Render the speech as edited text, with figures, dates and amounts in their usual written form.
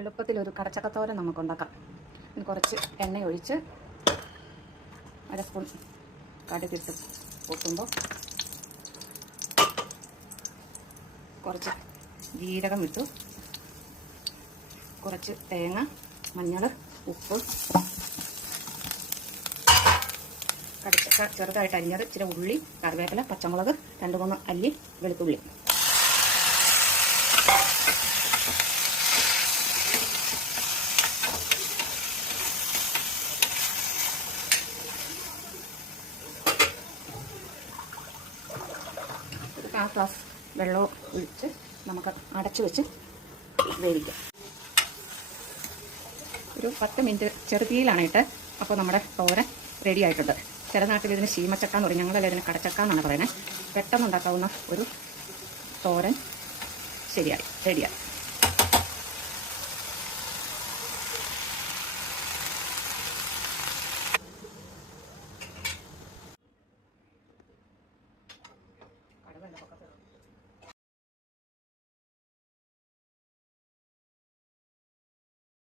എളുപ്പത്തിലൊരു കടച്ചക്കത്തോരൻ നമുക്കുണ്ടാക്കാം. കുറച്ച് എണ്ണ ഒഴിച്ച് 1 സ്പൂൺ കടുകിട്ട് പൊട്ടുമ്പോൾ കുറച്ച് ജീരകം ഇട്ടു, കുറച്ച് തേങ്ങ, മഞ്ഞൾ, ഉപ്പ്, കടച്ചക്ക ചെറുതായിട്ട് അരിഞ്ഞത്, ഇച്ചിരി ഉള്ളി, കറിവേപ്പില, പച്ചമുളക്, 2-3 അല്ലി വെളുത്തുള്ളി. ഒരു 1/4 ഗ്ലാസ് വെള്ളം ഒഴിച്ച് നമുക്ക് അടച്ചു വെച്ച് വേവിക്കാം. ഒരു 10 മിനിറ്റ് ചെറുതീയിലാണ് ഇട്ട്. അപ്പോൾ നമ്മുടെ തോരൻ റെഡി ആയിട്ടുണ്ട്. ചില നാട്ടിൽ ഇതിന് ശീമച്ചക്ക എന്ന് പറയും, ഞങ്ങളെല്ലാം ഇതിന് കടച്ചക്ക എന്നാണ് പറയുന്നത്. പെട്ടെന്ന് ഉണ്ടാക്കാവുന്ന ഒരു തോരൻ റെഡിയായി.